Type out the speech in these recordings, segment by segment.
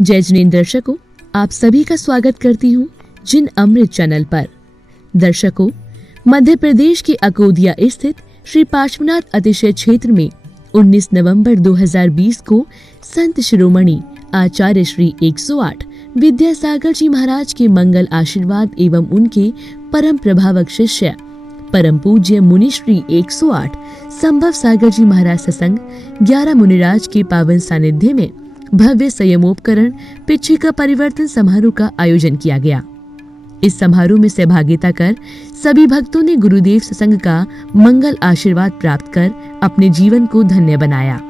जय जिनेंद्र दर्शकों, आप सभी का स्वागत करती हूँ जिन अमृत चैनल पर। दर्शकों, मध्य प्रदेश के अकोदिया स्थित श्री पार्श्वनाथ अतिशय क्षेत्र में 19 नवंबर 2020 को संत शिरोमणि आचार्य श्री 108 विद्यासागर जी महाराज के मंगल आशीर्वाद एवं उनके परम प्रभावक शिष्य परम पूज्य मुनि श्री 108 संभव सागर जी महाराज सत्संग 11 मुनिराज के पावन सानिध्य में भव्य संयमोपकरण पिछिका परिवर्तन समारोह का आयोजन किया गया। इस समारोह में सहभागिता कर सभी भक्तों ने गुरुदेव सत्संग का मंगल आशीर्वाद प्राप्त कर अपने जीवन को धन्य बनाया।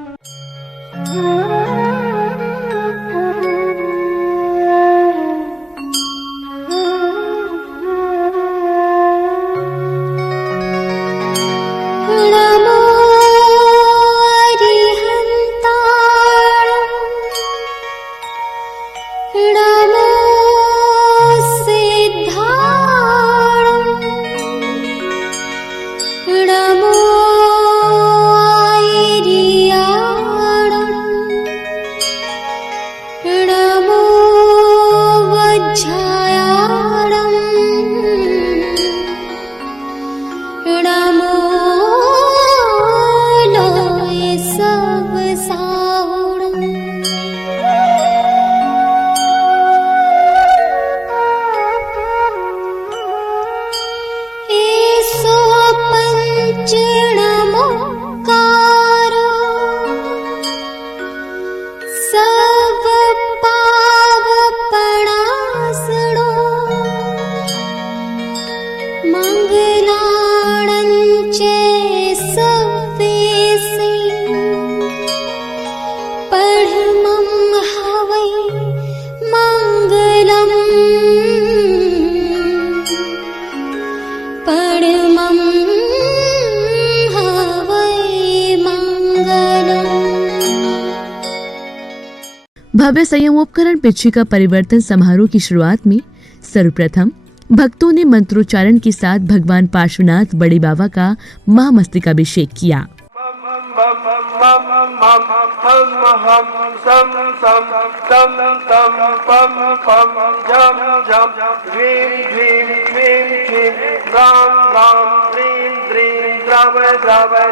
भव्य संयमोपकरण पिछिका परिवर्तन समारोह की शुरुआत में सर्वप्रथम भक्तों ने मंत्रोच्चारण के साथ भगवान पार्श्वनाथ बड़े बाबा का महामस्तकाभिषेक किया।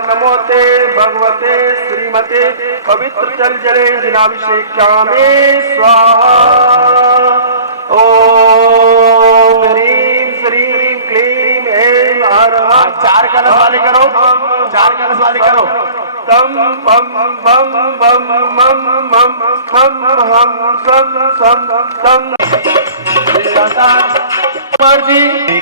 नमोते भगवते श्रीमते पवित्र जल जले जिनाभिषेकामे स्वाहा। ओम ह्रीं श्रीं क्लीं ऐं हर हर। चार कलश वाले करो, चार कलश वाले करो। तम पम बम बम मम मम हम हम सम सम तम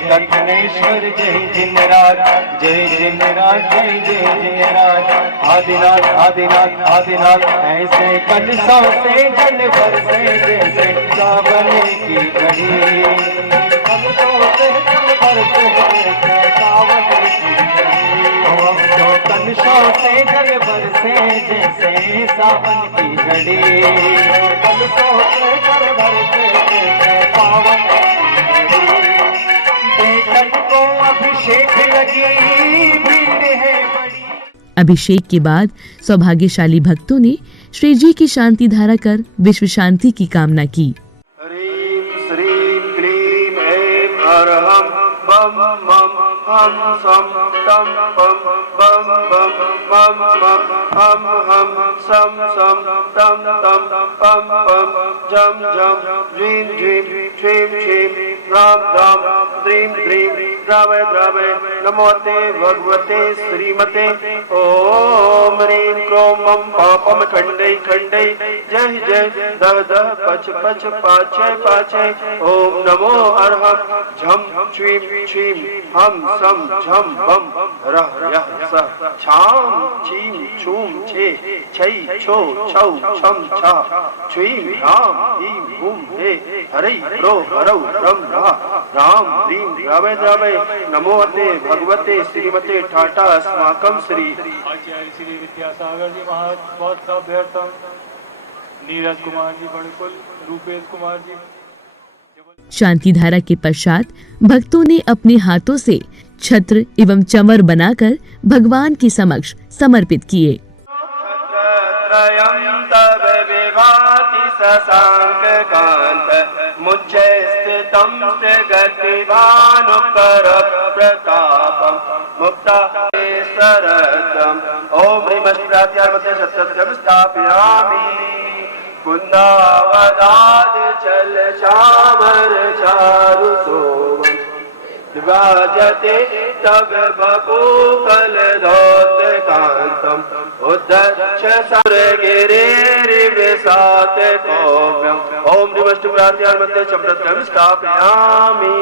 कटनेश्वर जय जिनराज, जय जिनराज, जय जय जिनराज। आदिनाथ आदिनाथ आदिनाथ, ऐसे कलशों से जल बरसे जैसे सावन की घड़ी। कलशों से जल बरसे जैसे सावन की घड़ी। कलशों से जल बरसे जैसे सावन की घड़ी। कलशों से जल बरसे जैसे सावन की अभिषेक लगी भीड़ है बड़ी। अभिषेक के बाद सौभाग्यशाली भक्तों ने श्री जी की शांति धारा कर विश्व शांति की कामना की। ह्रीं श्रीं क्लीं ऐं हरहं बम मम हम सम तम पम बम बम मम मम हम हम सम सम तम तम पम पम जम जम ह्रीं ह्रीं श्रीं श्रीं राम राम ह्रीं ह्रीं द्रावय द्रावय नमोते भगवते श्रीमते। ओम ह्रीं क्रों मम पापम खंडै खंडै जय जय दह दह पच पच पाचय पाचय। ओम नमो अर्हं झम छ्वीं छ्वीं हम सम झम बम रह यह स छाम छीं छूं छे छै छो छौ छम छा छ्वीं राम ह्रीं हूं हे हरै ह्रो हरौ रम रहा राम ह्रीं द्रावय द्रावय नमोते भगवते श्रीमते ठाटा अस्माकं श्री आचार्य श्री विद्यासागर जी महाराज बहुत सभ्यर्थम, नीरज कुमार जी बड़कुल, रूपेश कुमार जी। शांति धारा के पश्चात भक्तों ने अपने हाथों से छत्र एवं चमर बनाकर भगवान के समक्ष समर्पित किए। शशांक कांत मुच्चे स्थितं गतिभानुकर प्रतापं मुक्ता सरतम ओम ह्रीमस्त्रात्यार्मते सत्यम स्थापयामि कुंदावदाद चल श्यामर चारु सोमं विभाजते तब बपूकल धौत कांतम उद्धक्ष सुरगिरिर्विसात कौव्यम ओम ह्रीमस्त्रात्यार्मते सत्यम स्थापयामि।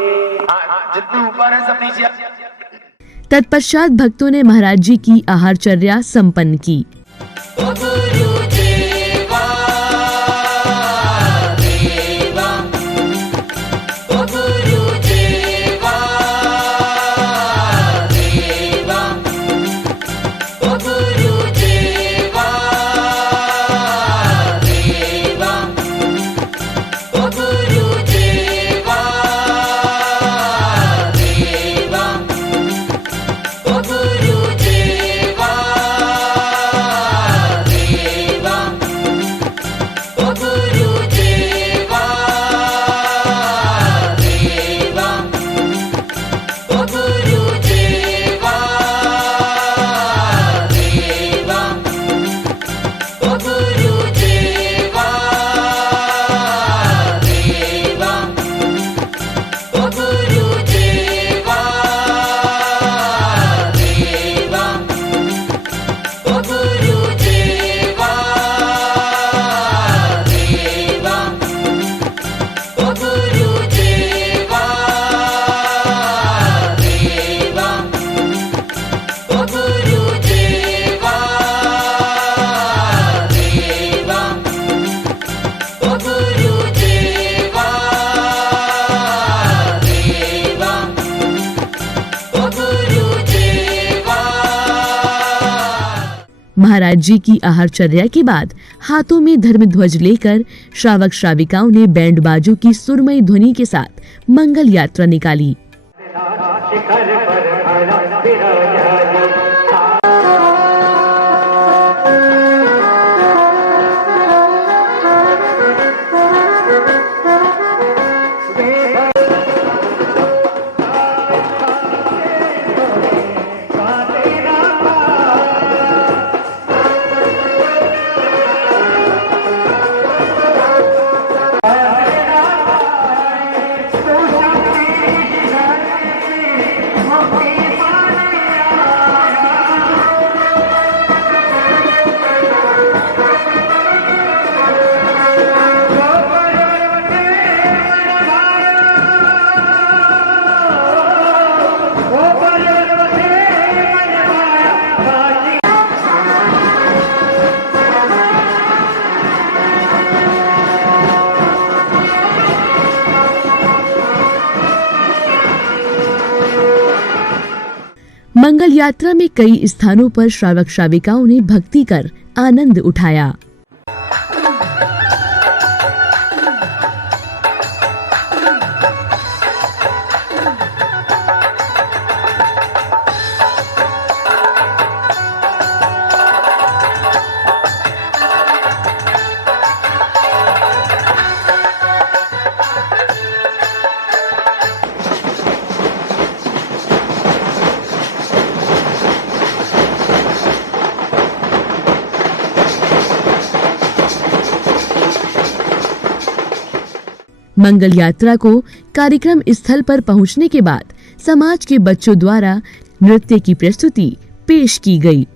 जितने ऊपर है सब नीचे। तत्पश्चात भक्तों ने महाराज जी की आहारचर्या संपन्न की। महाराज जी की आहारचर्या के बाद हाथों में धर्म ध्वज लेकर श्रावक श्राविकाओं ने बैंड बाजों की सुरमई ध्वनि के साथ मंगल यात्रा निकाली। मंगल यात्रा में कई स्थानों पर श्रावक श्राविकाओं ने भक्ति कर आनंद उठाया। मंगल यात्रा को कार्यक्रम स्थल पर पहुंचने के बाद समाज के बच्चों द्वारा नृत्य की प्रस्तुति पेश की गई।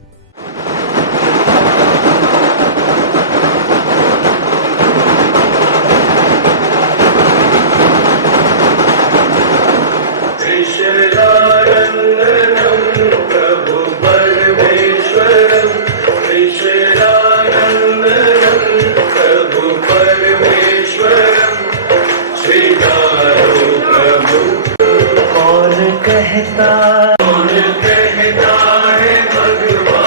कौन कहता है भगवान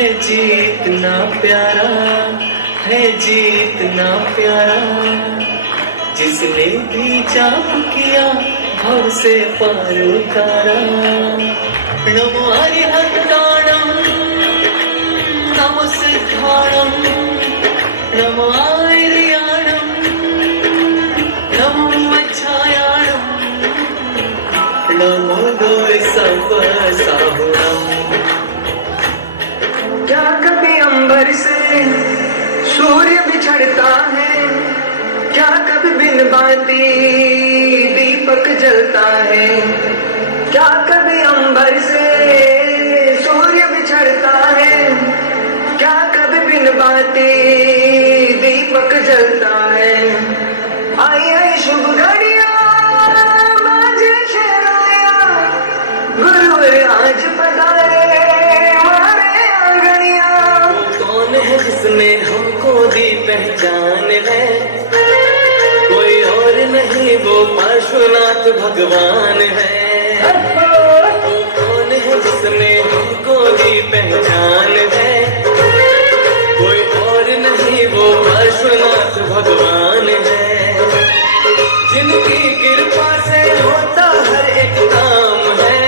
है जीतना प्यारा, है जीतना प्यारा, जिसने भी चाप किया भव से पार उतारा। नमो हरिहंताणं नमो सिद्धाणं नमो आर्याणं नमो मच्छायाणं नमो साहुणम्। क्या कभी अंबर से सूर्य बिछड़ता है, क्या कभी बिन बाती दीपक जलता है, क्या कभी अंबर से सूर्य बिछड़ता है, क्या कभी बिन बाती दीपक जलता है। आई है शुभ घड़िया बाजे शहनाया, गुरुवर आज पधारे हमारे आंगनिया। कौन है जिसने हमको दी पहचान है, कोई और नहीं वो पार्श्वनाथ भगवान है। वो कौन है जिसने हमको दी पहचान है, कोई और नहीं वो पार्श्वनाथ भगवान है। जिनकी कृपा से होता हर एक काम है,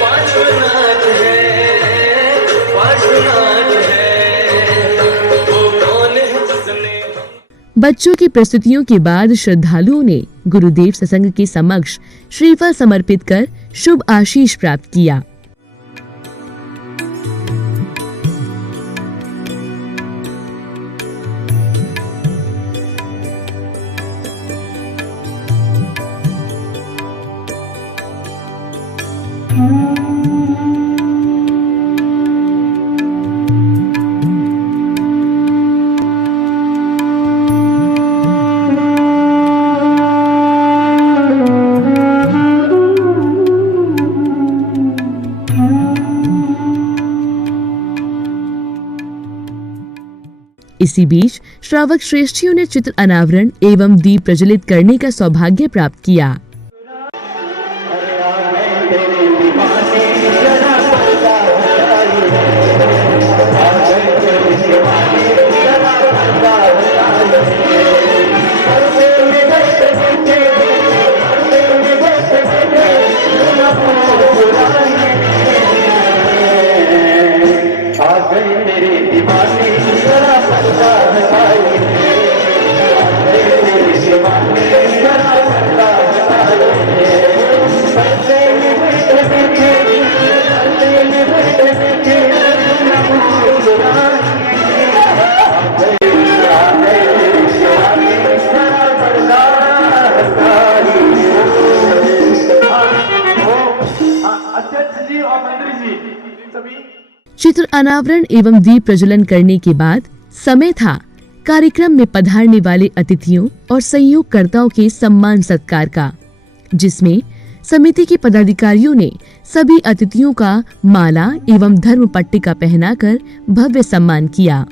पार्श्वनाथ है, पार्श्वनाथ है। वो कौन है जिसने। बच्चों की प्रस्तुतियों के बाद श्रद्धालुओं ने गुरुदेव सत्संग के समक्ष श्रीफल समर्पित कर शुभ आशीष प्राप्त किया। इसी बीच श्रावक श्रेष्ठियों ने चित्र अनावरण एवं दीप प्रज्वलित करने का सौभाग्य प्राप्त किया। चित्र अनावरण एवं दीप प्रज्वलन करने के बाद समय था कार्यक्रम में पधारने वाले अतिथियों और सहयोगकर्ताओं के सम्मान सत्कार का, जिसमें समिति के पदाधिकारियों ने सभी अतिथियों का माला एवं धर्म पट्टिका पहनाकर भव्य सम्मान किया।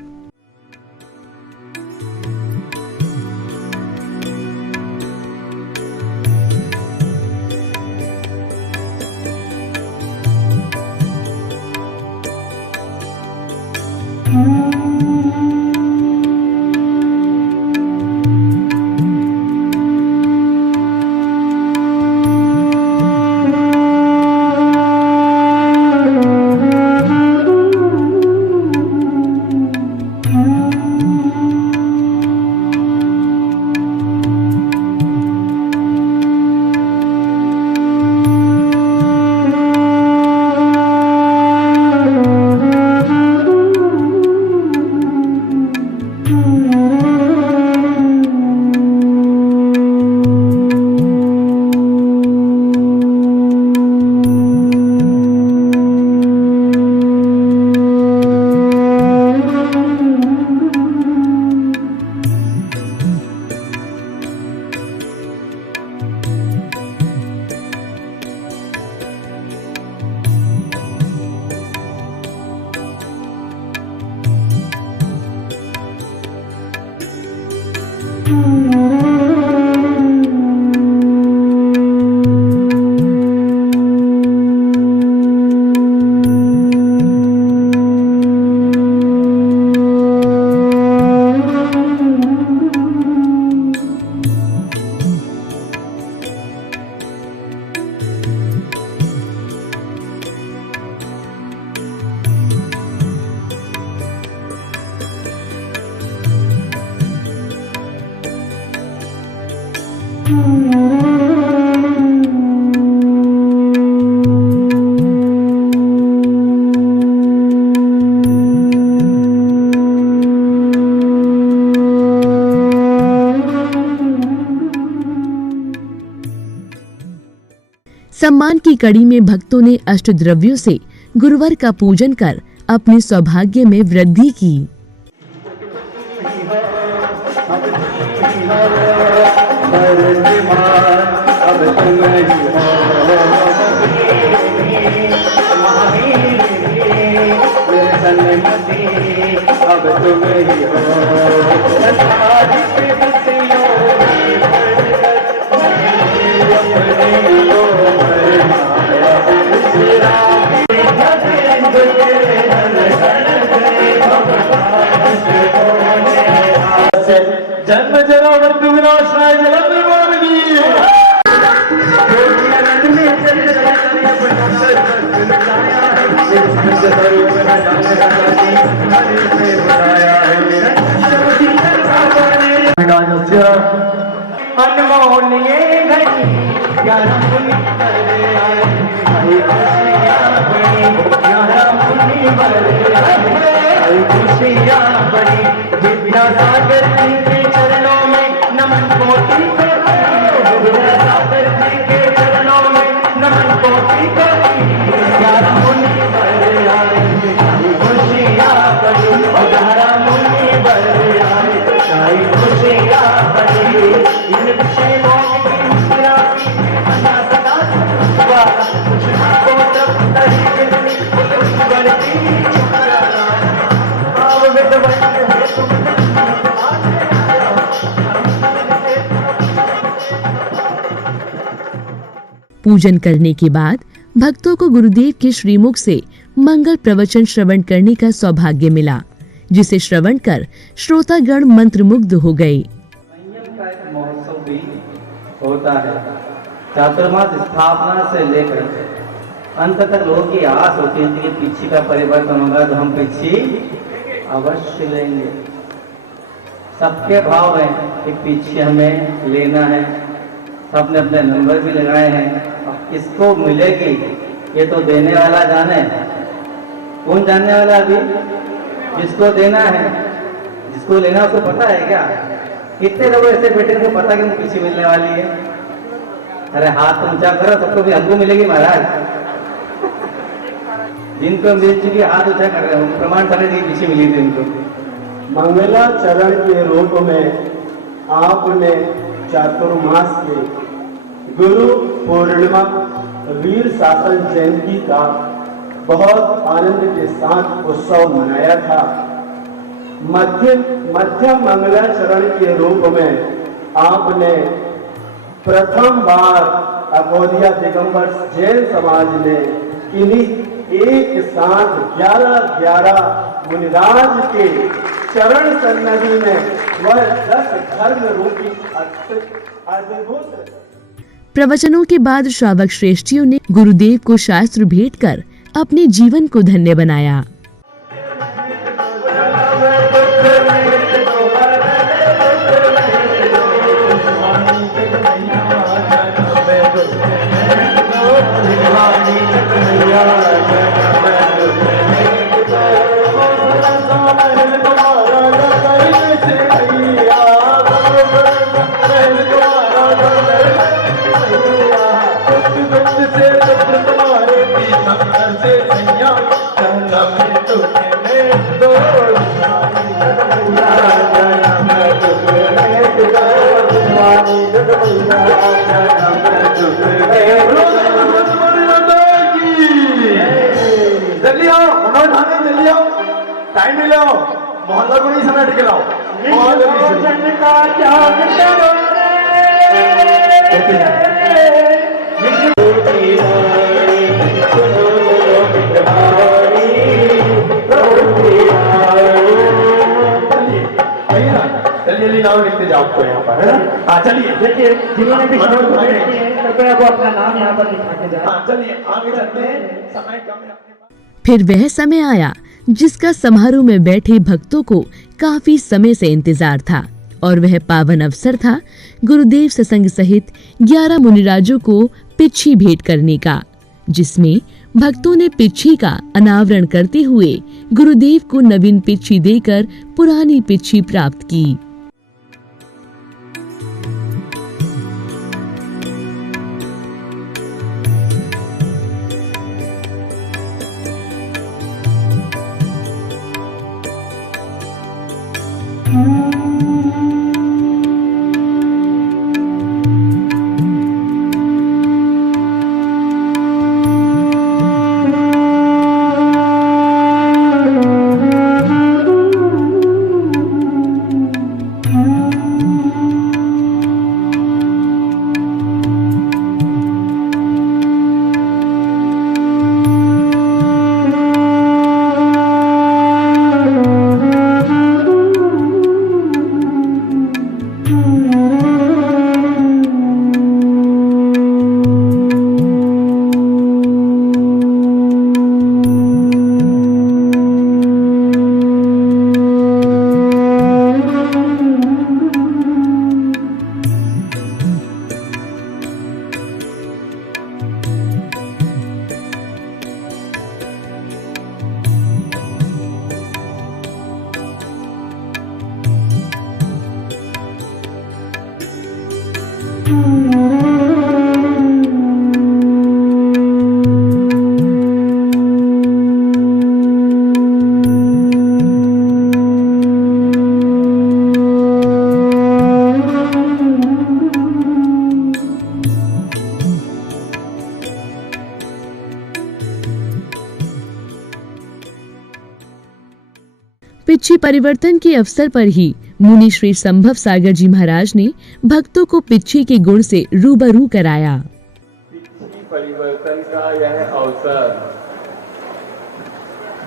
सम्मान की कड़ी में भक्तों ने अष्टद्रव्यों से गुरुवर का पूजन कर अपने सौभाग्य में वृद्धि की। जन्म जरा मृत्यु विनाशाय जलम निर्वाणगी। अनमोल ये घड़ी ग्यारह मुनि बरे आए, ग्यारह मुनि बरे आए, खुशियाँ बड़ी विद्यासागर जी के चरणों में नमन कोटि कोटि, विद्यासागर जी के चरणों में नमन कोटि कोटि, ग्यारह मुनि बरे आए, खुशियाँ बड़ी, ग्यारह मुनि बरे आए, खुशियाँ बड़ी, इन विषयों की मुस्कुराती बना सदा हुआ, को तब तरीके बढ़ती भाव विद्वत पूजन करने के बाद भक्तों को गुरुदेव के श्रीमुख से मंगल प्रवचन श्रवण करने का सौभाग्य मिला, जिसे श्रवण कर श्रोतागण मंत्रमुग्ध हो गए। संयम का एक महोत्सव भी होता है। चातुर्मास स्थापना से लेकर अंत तक लोगों की आस होती है कि पिछी का परिवर्तन होगा तो हम पिछी अवश्य लेंगे। सबके भाव है कि पीछे हमें लेना है, सबने अपने नंबर भी लगाए हैं। अब किसको मिलेगी ये तो देने वाला जाने। कौन जानने वाला अभी? जिसको देना है, जिसको लेना उसको पता है क्या? कितने लोग ऐसे बैठे को पता कि मुझे पीछे मिलने वाली है? अरे हाथ ऊंचा करो, सबको भी हमको मिलेगी महाराज। जिनको मिल चुकी हाथ ऊंचा कर रहे हो, प्रमाण कर रहे थे पीछे मिली थी उनको। मंगलाचरण के रूप में आपने चातुर्मास के गुरु पूर्णिमा वीर शासन जयंती का बहुत आनंद के साथ उत्सव मनाया था। मध्य मंगलाचरण के रूप में आपने प्रथम बार अकोदिया दिगंबर जैन समाज ने इन्हीं एक साथ 11 मुनिराज के चरण सन्निधि में वह 10 धर्म रूपी अद्भुत। प्रवचनों के बाद श्रावक श्रेष्ठियों ने गुरुदेव को शास्त्र भेंट कर अपने जीवन को धन्य बनाया। टाइम ले लो, मोहल्ला को नहीं समय टिके लाओ। चलिए नाम लिखते जाओ आपको यहाँ पर, है ना? हाँ चलिए, देखिए जिन्होंने भी कृपया वो अपना नाम यहाँ पर लिखा के जाए। हाँ चलिए आगे चलते हैं, समय कम है। फिर वह समय आया जिसका समारोह में बैठे भक्तों को काफी समय से इंतजार था और वह पावन अवसर था गुरुदेव सत्संग सहित 11 मुनिराजों को पिच्छी भेंट करने का, जिसमें भक्तों ने पिच्छी का अनावरण करते हुए गुरुदेव को नवीन पिच्छी देकर पुरानी पिच्छी प्राप्त की। पिच्छी परिवर्तन के अवसर पर ही मुनि श्री संभव सागर जी महाराज ने भक्तों को पिच्छी के गुण से रूबरू कराया। पिच्छी परिवर्तन का यह अवसर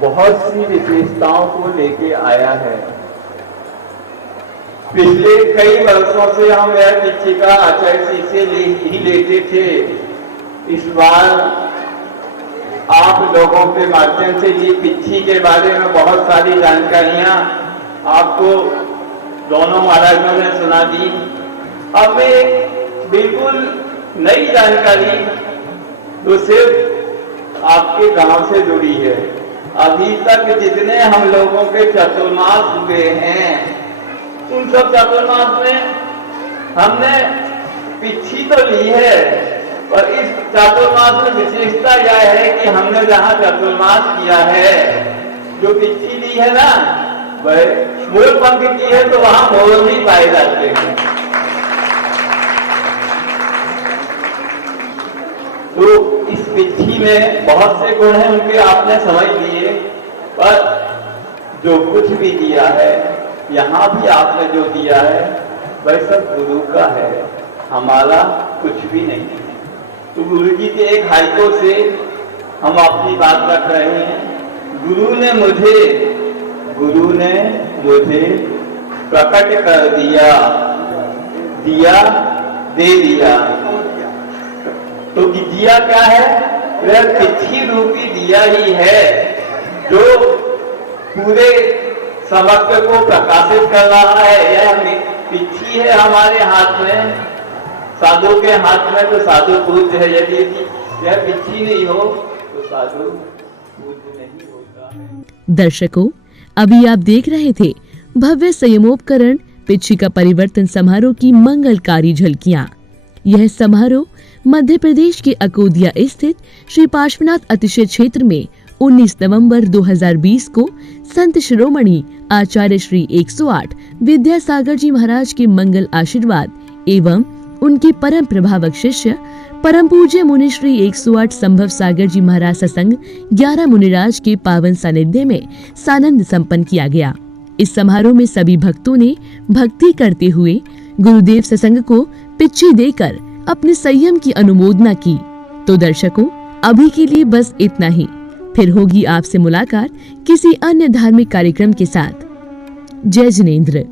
बहुत सी विशेषताओं को लेके आया है। पिछले कई वर्षों से हम यह पिच्छी का आचार्य से ही लेते थे। इस बार आप लोगों के माध्यम से ये पिच्छी के बारे में बहुत सारी जानकारियां आपको दोनों महाराजों ने सुना दी। अब एक बिल्कुल नई जानकारी तो सिर्फ आपके गांव से जुड़ी है। अभी तक जितने हम लोगों के चातुर्मास हुए हैं उन सब चातुर्मास में हमने पिच्छी तो ली है, और इस चातुर्मास में विशेषता यह है कि हमने जहाँ चातुर्मास किया है, जो पिच्छी ली है ना, वह मूल पंख की है, तो वहाँ मोर भी पाए जाते हैं। तो इस पिच्छी में बहुत से गुण हैं, उनके आपने समझ लिए, पर जो कुछ भी दिया है, यहाँ भी आपने जो दिया है, वह सब गुरु का है, हमारा कुछ भी नहीं है। तो गुरु जी के एक हाइको से हम अपनी बात रख रहे हैं। गुरु ने मुझे प्रकट कर दिया, दिया दे दिया। तो दिया क्या है? वह पिच्छी रूपी दिया ही है, जो पूरे समग्र को प्रकाशित कर रहा है। यह पिच्छी है हमारे हाथ में, साधु के हाथ में तो साधु पूज्य है। यदि यह पिच्छी नहीं हो तो साधु पूज्य नहीं होता। दर्शकों, अभी आप देख रहे थे भव्य संयमोपकरण पिच्छी का परिवर्तन समारोह की मंगलकारी झलकियां। यह समारोह मध्य प्रदेश के अकोदिया स्थित श्री पार्श्वनाथ अतिशय क्षेत्र में 19 नवंबर 2020 को संत शिरोमणि आचार्य श्री 108 विद्यासागर जी महाराज के मंगल आशीर्वाद एवं उनके परम प्रभावक शिष्य परम पूज्य मुनि श्री 108 संभव सागर जी महाराज सत्संग 11 मुनिराज के पावन सानिध्य में सानंद संपन्न किया गया। इस समारोह में सभी भक्तों ने भक्ति करते हुए गुरुदेव सत्संग को पिच्छी देकर अपने संयम की अनुमोदना की। तो दर्शकों, अभी के लिए बस इतना ही। फिर होगी आपसे मुलाकात किसी अन्य धार्मिक कार्यक्रम के साथ। जय जिनेंद्र।